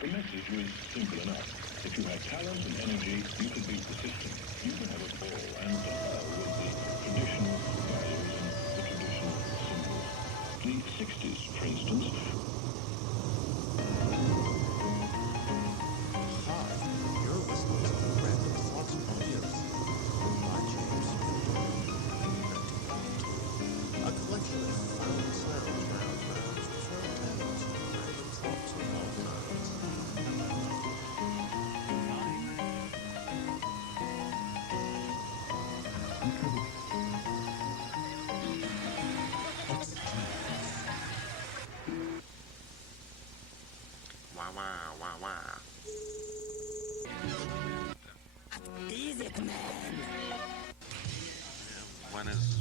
The message was simple enough. If you had talent and energy, you could be persistent. You could have a ball and dial with the traditional values and the traditional symbols. The 60s, for instance. Hi, you're listening to the Random Thoughts Audiozine by James a collection of found sounds, round mounds, returned tales, and random thoughts of all kinds. Wah wah wah wah. Easy, man.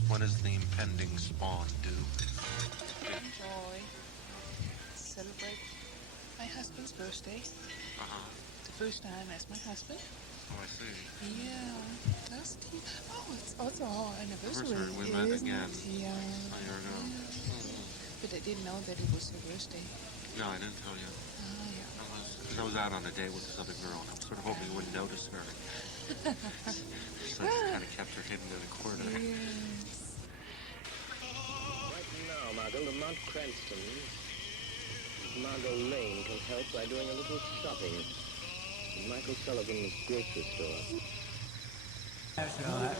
When is the impending spawn due? Enjoy. Celebrate my husband's birthday. The first time as my husband. Oh, I see. Yeah, that's the... Oh, it's also our anniversary. We met again Yeah. a year ago. But I didn't know that it was her birthday. No, I didn't tell you. Yeah. I was out on a date with this other girl, and I was sort of hoping you wouldn't notice her. So I just kind of kept her hidden in a corner. Yes. Right now, Margot, the Mount Cranston, Margot Lane can help by doing a little shopping in Michael Sullivan's grocery store. That's right.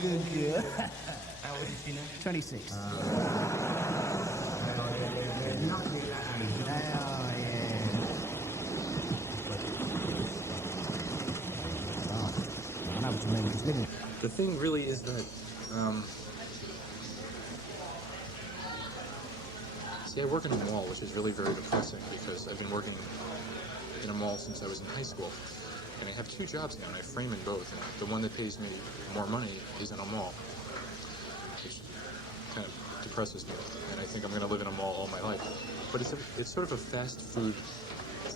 Good. How old is she now? 26. Oh, I know what you mean. It's living. the thing really is that, see, I work in a mall, which is really very depressing because I've been working in a mall since I was in high school. And I have two jobs now, and I frame in both. And the one that pays me more money is in a mall, which kind of depresses me. And I think I'm going to live in a mall all my life. But it's sort of a fast food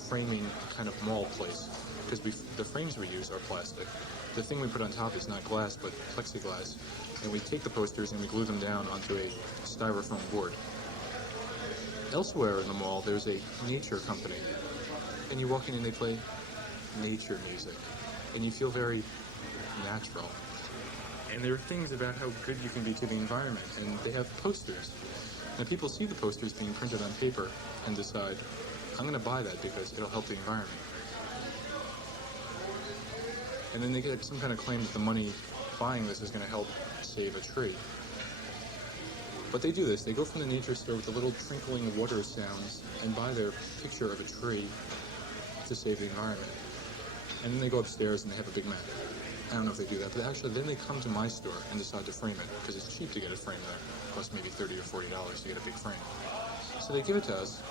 framing kind of mall place, because the frames we use are plastic. The thing we put on top is not glass, but plexiglass. And we take the posters and we glue them down onto a styrofoam board. Elsewhere in the mall, there's a nature company. And you walk in and they play nature music. And you feel very natural. And there are things about how good you can be to the environment. And they have posters. Now people see the posters being printed on paper and decide, I'm going to buy that because it'll help the environment. And then they get some kind of claim that the money buying this is going to help save a tree. But they do this. They go from the nature store with the little trickling water sounds and buy their picture of a tree to save the environment. And then they go upstairs and they have a big map. I don't know if they do that, but actually then they come to my store and decide to frame it, because it's cheap to get a frame there. It costs maybe $30 or $40 to get a big frame. So they give it to us,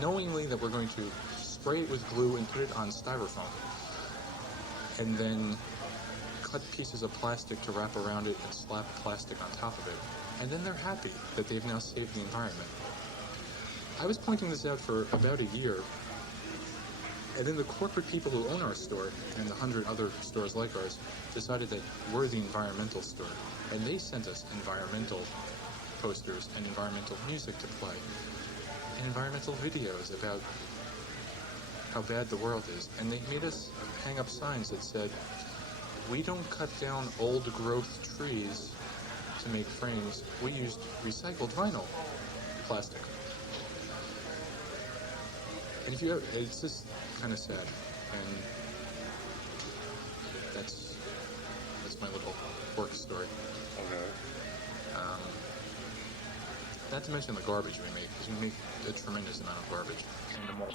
knowingly that we're going to spray it with glue and put it on styrofoam, and then cut pieces of plastic to wrap around it and slap plastic on top of it. And then they're happy that they've now saved the environment. I was pointing this out for about a year, and then the corporate people who own our store and the 100 other stores like ours decided that we're the environmental store. And they sent us environmental posters and environmental music to play and environmental videos about how bad the world is. And they made us hang up signs that said, we don't cut down old growth trees to make frames. We used recycled vinyl plastic. And if you ever, it's just kind of sad, and that's my little work story. Okay. Not to mention the garbage we make, because we make a tremendous amount of garbage in the mall.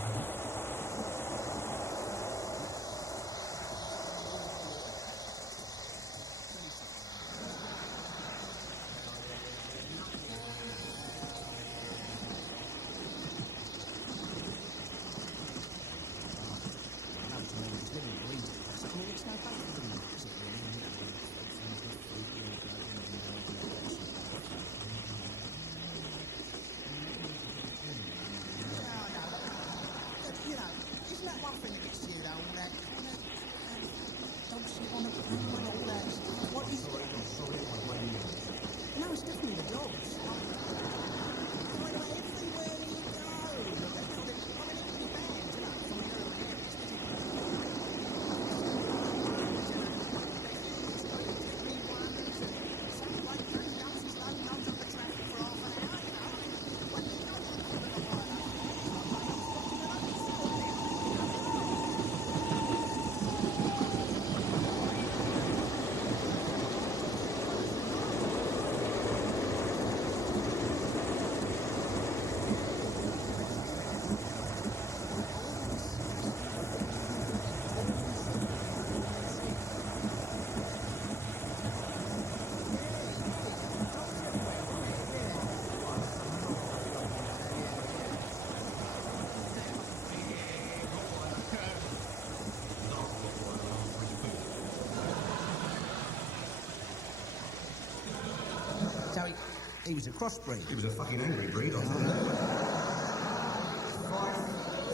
He was a crossbreed. He was a fucking angry breed, I thought.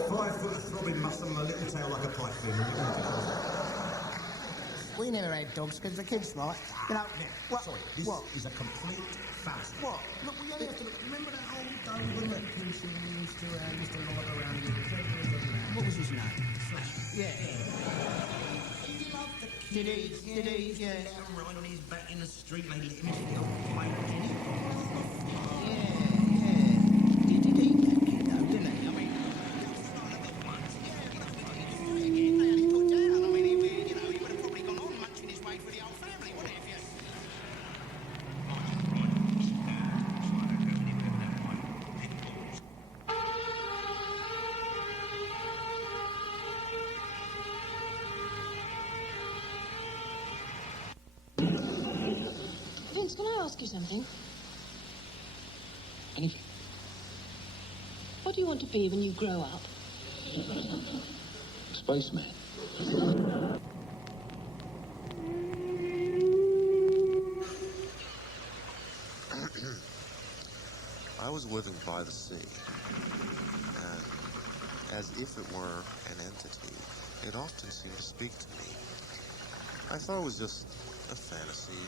5 foot of throbbing muscle and a little tail like a pipe beam. We never had dogs because the kids, right? You know, what? Sorry, this is a complete fallacy. What? Look, we only have to remember that old day when that Kinsey used to loiter around here. What was his name? Yeah. Did he, yeah. Let him ride on his back in the street and they let him take the old plane, didn't he? Yeah. He did eat that kid, though, didn't he? I mean... Vince, can I ask you something? Anything. What do you want to be when you grow up? Spaceman. I was living by the sea, and as if it were an entity, it often seemed to speak to me. I thought it was just a fantasy.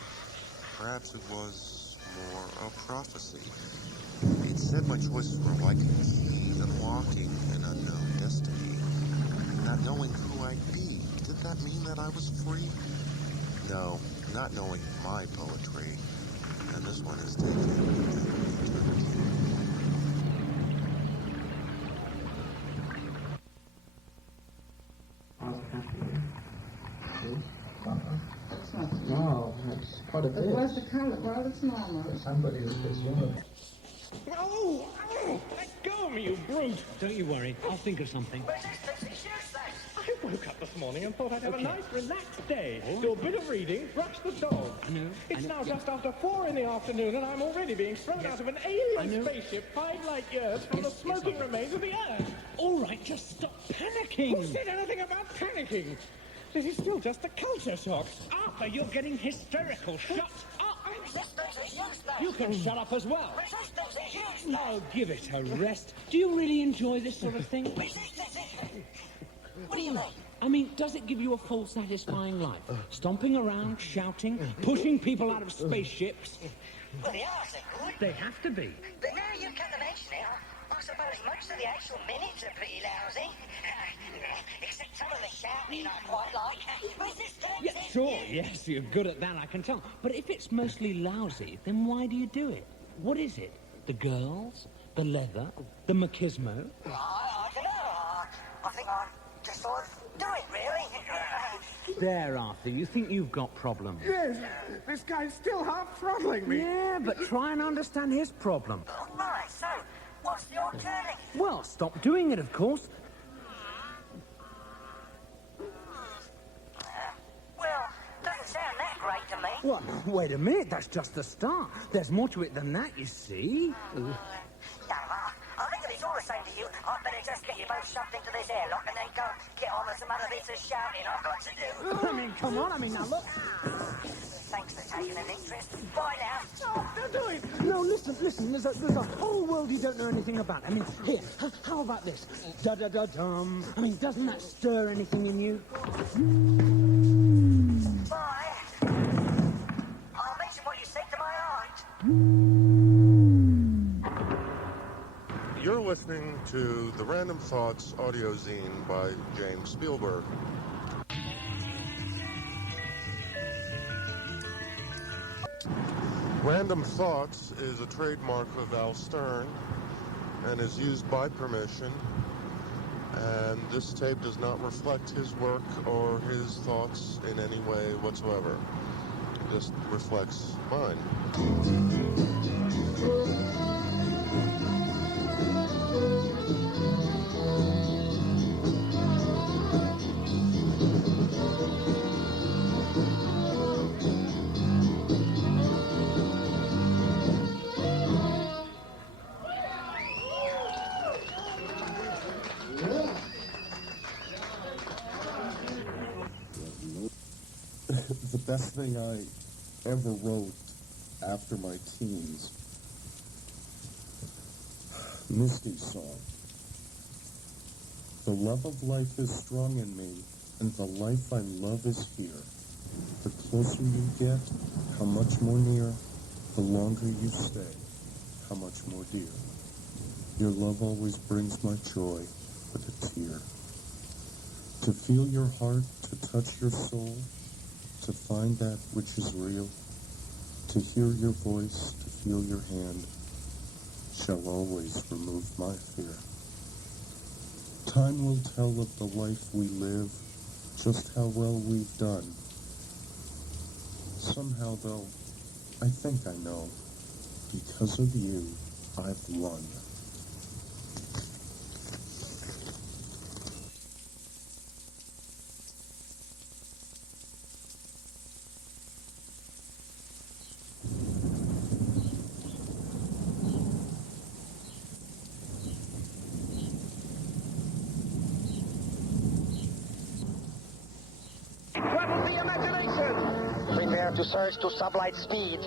Perhaps it was more a prophecy. It said my choices were like keys unlocking an unknown destiny. Not knowing who I'd be, did that mean that I was free? No, not knowing my poetry. And this one is taken eternity. No, that's part of it. Where's the colour? Well, it's normal. Somebody who fits you. Oh, let go of me, you brute! Don't you worry. I'll think of something. I woke up this morning and thought I'd have a nice, relaxed day. Do a bit of reading, brush the dog. I know. It's now just after 4 in the afternoon and I'm already being thrown out of an alien spaceship 5 light years from the smoking remains of the Earth. All right, just stop panicking. Who said anything about panicking? This is still just a culture shock. Arthur, you're getting hysterical. Shut up. You can shut up as well. Oh, give it a rest. Do you really enjoy this sort of thing? What do you mean? I mean, does it give you a full, satisfying life? Stomping around, shouting, pushing people out of spaceships? Well, the hours are good. They have to be. But now you come to mention it, I suppose most of the actual minutes are pretty lousy. Except some of the shouting I quite like. Yeah, sure, yes, you're good at that, I can tell. But if it's mostly lousy, then why do you do it? What is it? The girls? The leather? The machismo? I don't know. I think I just thought of doing, really. There, Arthur, you think you've got problems. Yes, this guy's still half throttling me. Yeah, but try and understand his problem. Right, so, what's the alternative? Well, stop doing it, of course. Well, doesn't sound that great to me. Well, wait a minute, that's just the start. There's more to it than that, you see. No, I think if it's all the same to you, I'd better just get you both shoved into this airlock and then go get on with some other bits of shouting I've got to do. I mean, come on, now look. Thanks for taking an interest. Bye now. Oh, don't do it. No, listen, there's a whole world you don't know anything about. I mean, here, how about this? Da-da-da-dum. I mean, doesn't that stir anything in you? Bye. I'll mention what you said to my aunt. You're listening to the Random Thoughts Audiozine by James Spielberg. Random Thoughts is a trademark of Al Stern and is used by permission. And this tape does not reflect his work or his thoughts in any way whatsoever. It just reflects mine. The best thing I ever wrote after my teens Misty Song. The love of life is strong in me, and the life I love is here. The closer you get, how much more near. The longer you stay, how much more dear. Your love always brings my joy with a tear. To feel your heart, to touch your soul, to find that which is real, to hear your voice, to feel your hand, shall always remove my fear. Time will tell of the life we live, just how well we've done. Somehow, though, I think I know, because of you, I've won. Prepare to surge to sublight speed.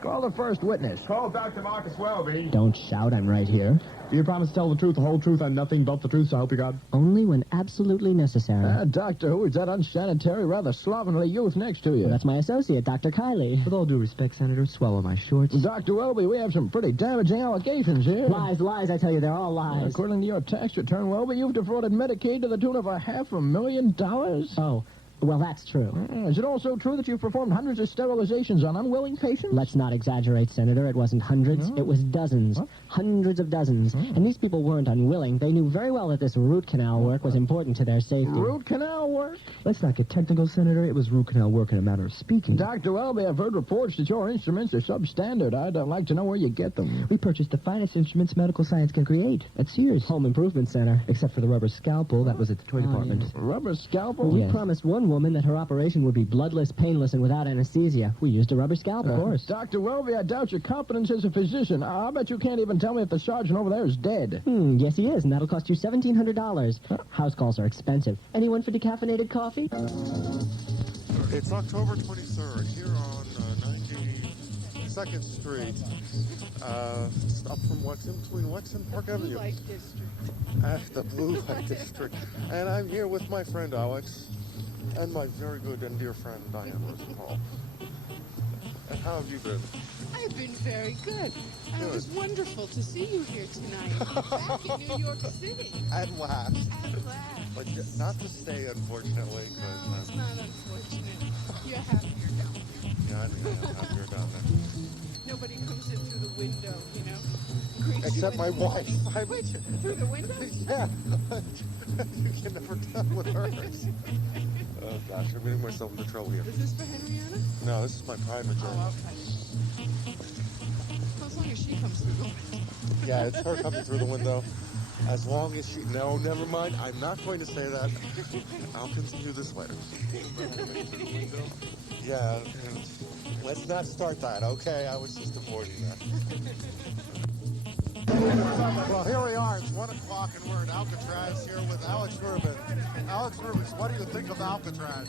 Call the first witness. Call Dr. Marcus Welby. Don't shout, I'm right here. Do you promise to tell the truth, the whole truth, and nothing but the truth, so help you God? Only when absolutely necessary. Doctor, who is that unsanitary, rather slovenly youth next to you? Well, that's my associate, Dr. Kiley. With all due respect, Senator, swallow my shorts. Dr. Welby, we have some pretty damaging allegations here. Lies, I tell you, they're all lies. According to your tax return, Welby, you've defrauded Medicaid to the tune of $500,000. Oh. Well, that's true. Is it also true that you've performed hundreds of sterilizations on unwilling patients? Let's not exaggerate, Senator. It wasn't hundreds. It was dozens. What? Hundreds of dozens. And these people weren't unwilling. They knew very well that this root canal work was important to their safety. Root canal work? Let's not get technical, Senator. It was root canal work in a matter of speaking. Dr. Welby, I've heard reports that your instruments are substandard. I'd like to know where you get them. We purchased the finest instruments medical science can create at Sears Home Improvement Center. Except for the rubber scalpel. That was at the toy department. Yes. Rubber scalpel? Well, we promised one woman that her operation would be bloodless, painless, and without anesthesia. We used a rubber scalp, of course. Dr. Welby, I doubt your competence as a physician. I bet you can't even tell me if the sergeant over there is dead. Yes, he is, and that'll cost you $1,700. House calls are expensive. Anyone for decaffeinated coffee? It's October 23rd here on 92nd Street. Up from Wexham, between Wexham Park Avenue. Blue Light District. The Blue Light District. And I'm here with my friend Alex. And my very good and dear friend, Diane Rosenthal. And how have you been? I've been very good. And it was wonderful to see you here tonight. Back in New York City. At last. At last. But not to stay, unfortunately. It's not unfortunate. You're happier down there. Yeah, I mean, I'm happier down there. Nobody comes in through the window, you know? Except my wife. Which? Through the window? Yeah. You can never tell with hers. Oh, gosh, I'm getting myself into trouble here. Is this for Henrietta? No, this is my private jet. Oh, okay. Well, as long as she comes through the window. Yeah, it's her coming through the window. As long as she... No, never mind. I'm not going to say that. I'll continue this later. Yeah, let's not start that, okay? I was just avoiding that. Well, here we are. It's 1 o'clock, and we're in Alcatraz here with Alex Rubin. Alex Rubin, what do you think of Alcatraz?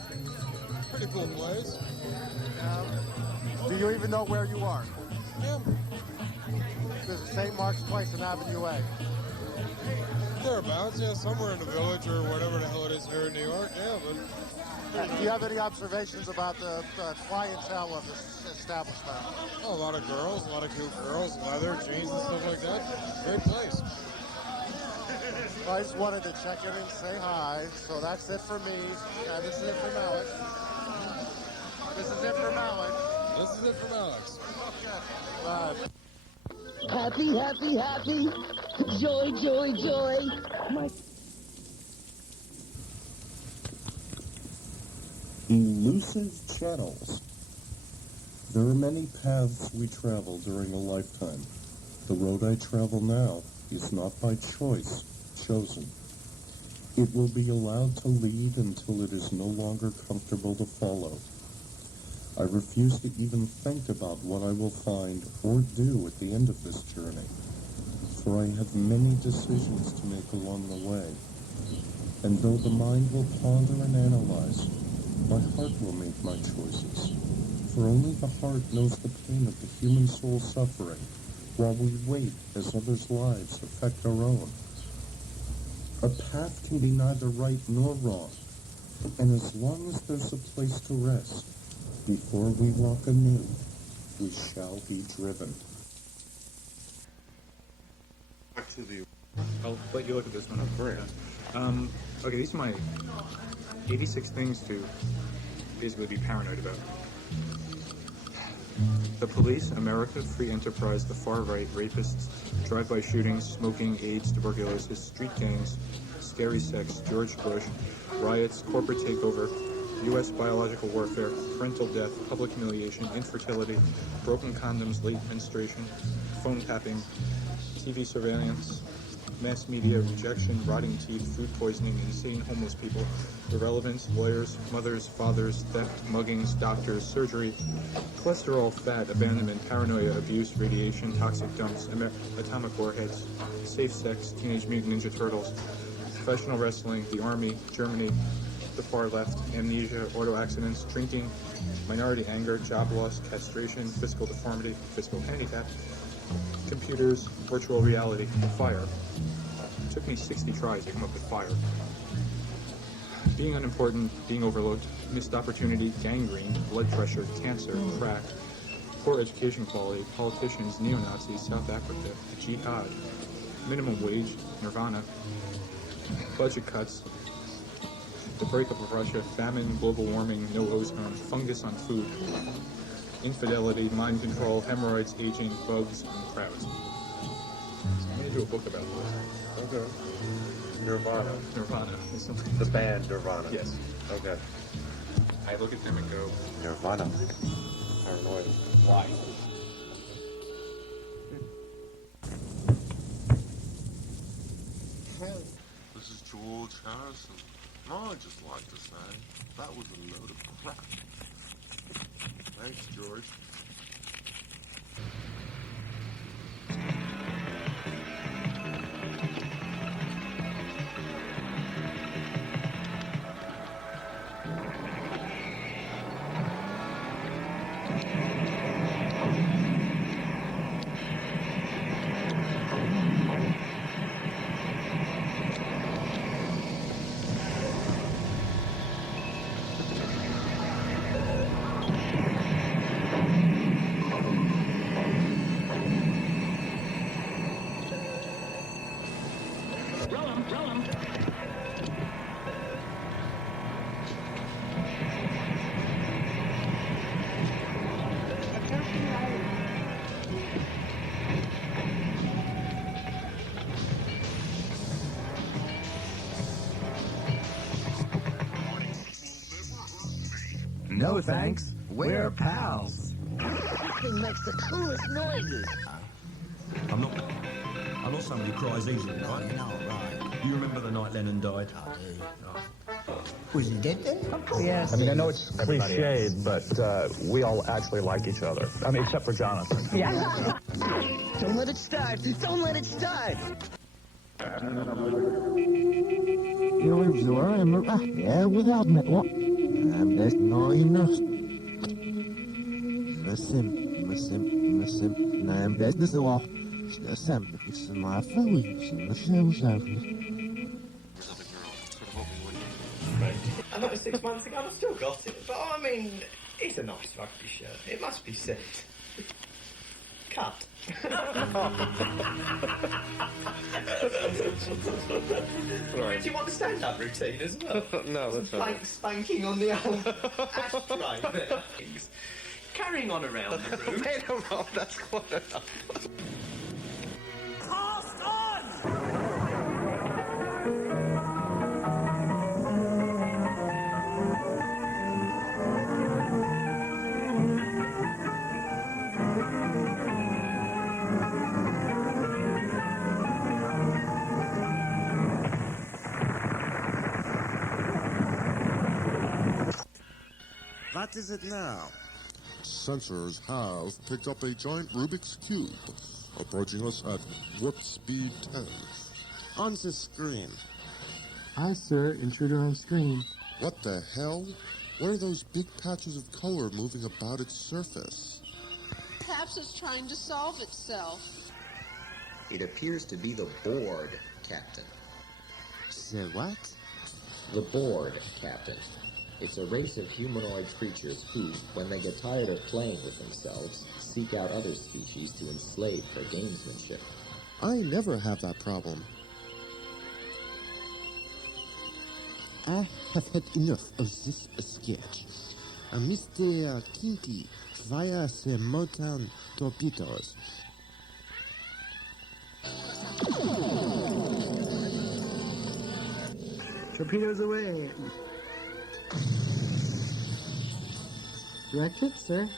Pretty cool place. Do you even know where you are? Yeah. There's a St. Mark's Place in Avenue A. Thereabouts, yeah, somewhere in the village or whatever the hell it is here in New York, yeah, but... Do you have any observations about the clientele of this establishment? Oh, a lot of girls, a lot of cute girls, leather, jeans and stuff like that. Great place. I just wanted to check in and say hi, so that's it for me. This is it from Alex. This is it from Alex. This is it from Alex. Okay. Bye. Happy, happy, happy. Joy, joy, joy. Elusive channels. There are many paths we travel during a lifetime. The road I travel now is not by choice chosen. It will be allowed to lead until it is no longer comfortable to follow. I refuse to even think about what I will find or do at the end of this journey, for I have many decisions to make along the way. And though the mind will ponder and analyze, my heart will make my choices, for only the heart knows the pain of the human soul suffering while we wait as others' lives affect our own. A path can be neither right nor wrong, and as long as there's a place to rest, before we walk anew, we shall be driven. Back to the... I'll let you look at this one up. Great. Okay, these are my 86 things to basically be paranoid about. The police, America, free enterprise, the far right, rapists, drive-by shootings, smoking, AIDS, tuberculosis, street gangs, scary sex, George Bush, riots, corporate takeover, U.S. biological warfare, parental death, public humiliation, infertility, broken condoms, late menstruation, phone tapping, TV surveillance, mass media, rejection, rotting teeth, food poisoning, insane homeless people, irrelevance, lawyers, mothers, fathers, theft, muggings, doctors, surgery, cholesterol, fat, abandonment, paranoia, abuse, radiation, toxic dumps, atomic warheads, safe sex, Teenage Mutant Ninja Turtles, professional wrestling, the army, Germany, the far left, amnesia, auto accidents, drinking, minority anger, job loss, castration, physical deformity, physical handicap, computers, virtual reality, fire. It took me 60 tries to come up with fire. Being unimportant, being overlooked, missed opportunity, gangrene, blood pressure, cancer, crack, poor education quality, politicians, neo-Nazis, South Africa, the jihad, minimum wage, nirvana, budget cuts, the breakup of Russia, famine, global warming, no ozone, fungus on food, infidelity, mind control, hemorrhoids, aging, bugs, and crowds. I'm going to do a book about this. Okay. Nirvana. Nirvana. The band Nirvana. Yes. Okay. I look at them and go, Nirvana. Paranoid. why? This is George Harrison. I'd just like to say, that was a load of crap. Thanks, George. No thanks, we're pals. This thing makes the coolest noises. I'm not somebody who cries easily, right? No, right. You remember the night Lennon died? I do. Was he dead then? Yes. I mean, I know it's cliched, but we all actually like each other. I mean, except for Jonathan. Yeah. Don't let it start. Don't let it start. Ja, without me. What? That's not enough. Listen. I'm best this off. Sam, it's my feelings in the show. I noticed 6 months ago, and I've still got it. But I mean, it's a nice rugby shirt. It must be said. Cut. Right. Do you want the stand-up routine as well? No, that's Some plank spanking on the old ashtray there. Carrying on around the room. Wait a moment, that's quite enough. Cast on! What is it now? Sensors have picked up a giant Rubik's Cube, approaching us at warp speed 10. On the screen. Hi, sir. Intruder on screen. What the hell? What are those big patches of color moving about its surface? Perhaps it's trying to solve itself. It appears to be the board, Captain. The what? The board, Captain. It's a race of humanoid creatures who, when they get tired of playing with themselves, seek out other species to enslave for gamesmanship. I never have that problem. I have had enough of this sketch. Mr. Kinky, via the Motown torpedoes. Torpedoes away. Direct hit, sir.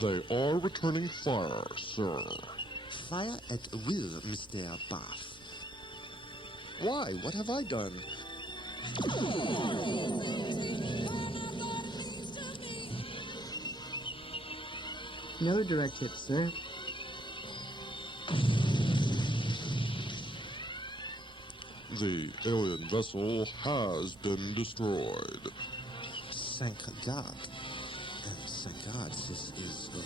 They are returning fire, sir. Fire at will, Mr. Bath. Why? What have I done? Another direct hit, sir. The alien vessel has been destroyed. Thank God. And thank God this is the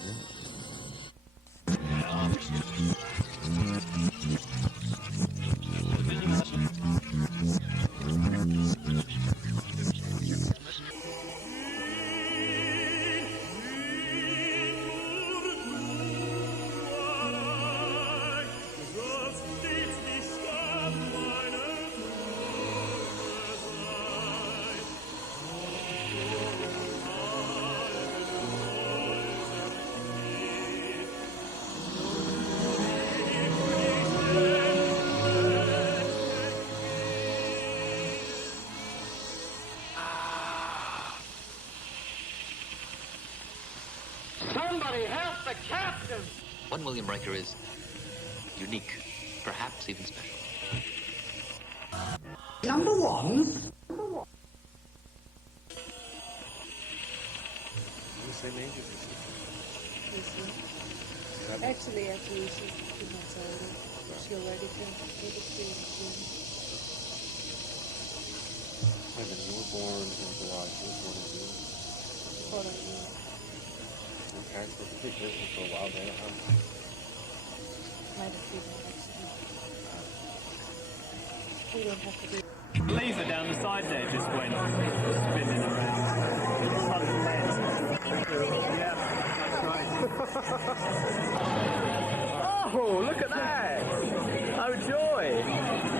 Somebody help the captain! One William Riker is unique, perhaps even special. Number one? Actually, she's 2 months older. She already can able to see the And then you were born in July. She was born in June. Hold on, yeah. Your parents were pretty busy for a while there, huh? Might have been an accident. We don't have to do. Laser down the side there just went spinning around. Sudden lens. Yeah, that's right. Oh, look at that! Oh joy!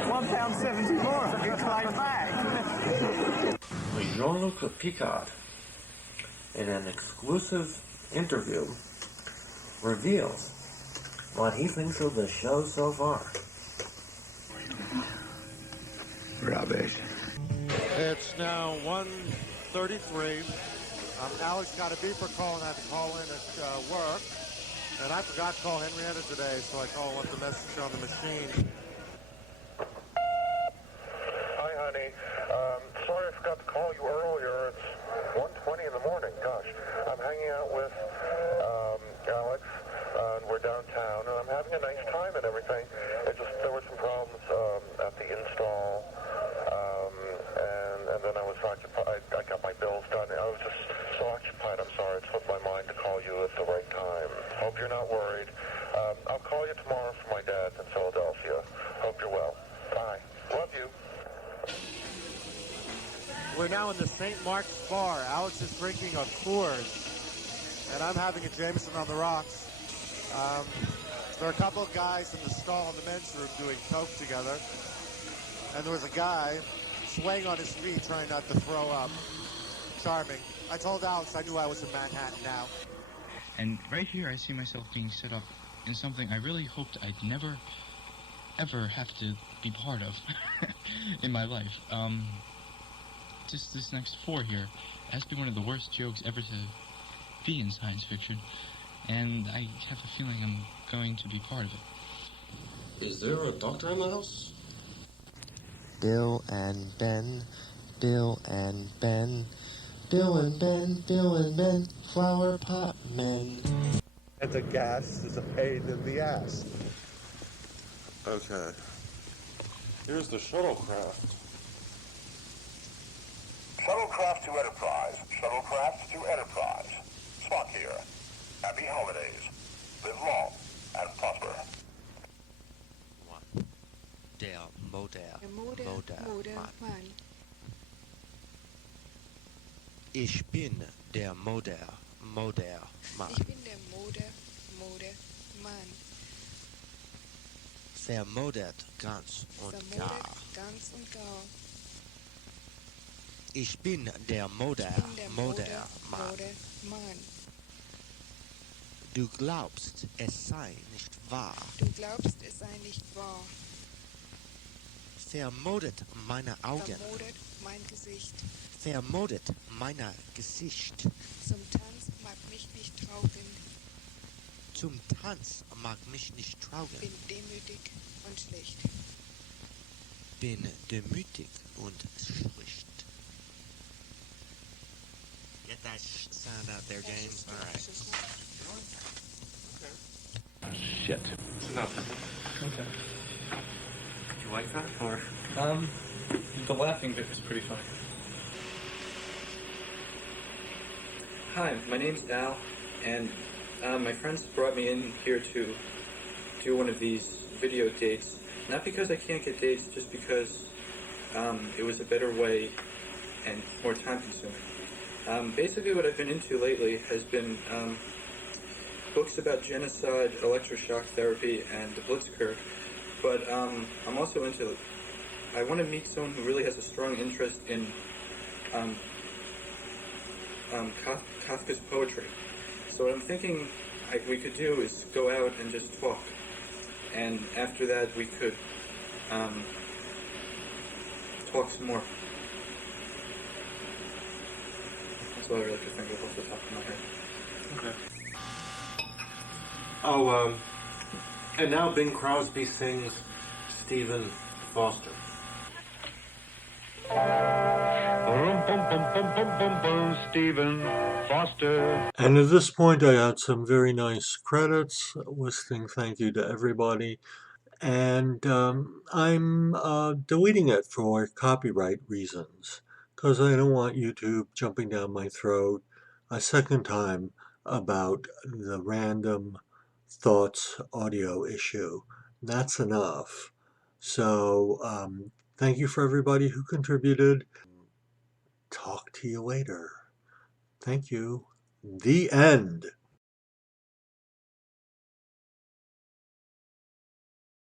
£1.70 more I can claim back. Jean-Luc Picard, in an exclusive interview, reveals what he thinks of the show so far. Rubbish. It's now 1:33. Alex got a beeper call and I had to call in at work. And I forgot to call Henrietta today, so I left the message on the machine. Hi, honey. Sorry I forgot to call you earlier. It's 1:20 in the morning. Gosh, I'm hanging out with Alex, and we're downtown, and I'm having a nice time and everything. There were some problems at the install, and then I was occupied. I got my bills done. I was just so occupied. I'm sorry. It slipped my mind to call you at the right time. Hope you're not worried. I'll call you tomorrow for my dad in Philadelphia. Hope you're well. Bye. Love you. We're now in the St. Mark's Bar. Alex is drinking a Coors, and I'm having a Jameson on the rocks. There are a couple of guys in the stall in the men's room doing coke together, and there was a guy swaying on his feet trying not to throw up. Charming. I told Alex I knew I was in Manhattan now. And right here I see myself being set up in something I really hoped I'd never, ever have to be part of in my life. Just this next 4 here has to be one of the worst jokes ever to be in science fiction, and I have a feeling I'm going to be part of it. Is there a doctor in the house? Bill and Ben, Bill and Ben, Bill and Ben, Bill and Ben, flower pot men. And the gas is a pain in the ass. Okay. Here's the shuttlecraft. Shuttlecraft to Enterprise. Shuttlecraft to Enterprise. Spock here. Happy holidays. Live long and prosper. Der Modermann. Ich bin der Modermann. Ich bin der Modermann. Vermodert ganz und gar. Vermodert ganz und gar. Ich bin der Modermann. Du glaubst, es sei nicht wahr. Du glaubst, es sei nicht wahr. Vermodert meine Augen. Vermodert mein Gesicht. Vermodert mein Gesicht. Zum Tanz mag mich nicht traugen. Zum Tanz mag mich nicht traugen. Bin demütig und schlicht. Bin demütig und schlicht. Get that sound out there, games? All right. Shit. Nothing. Okay. Do you like that, or? The laughing bit was pretty funny. Hi, my name's Al, and my friends brought me in here to do one of these video dates. Not because I can't get dates, just because it was a better way and more time consuming. Basically what I've been into lately has been books about genocide, electroshock therapy, and the Blitzkrieg, but I'm also into, I want to meet someone who really has a strong interest in Kafka's poetry. So what I'm thinking we could do is go out and just talk, and after that we could talk some more. That's what I really could think of off the top of my head. Okay. Oh, and now Bing Crosby sings Stephen Foster. Stephen Foster. And at this point, I had some very nice credits listing thank you to everybody. And I'm deleting it for copyright reasons because I don't want YouTube jumping down my throat a second time about the random thoughts audio issue. That's enough. So thank you for everybody who contributed. Talk to you later. Thank you. The end.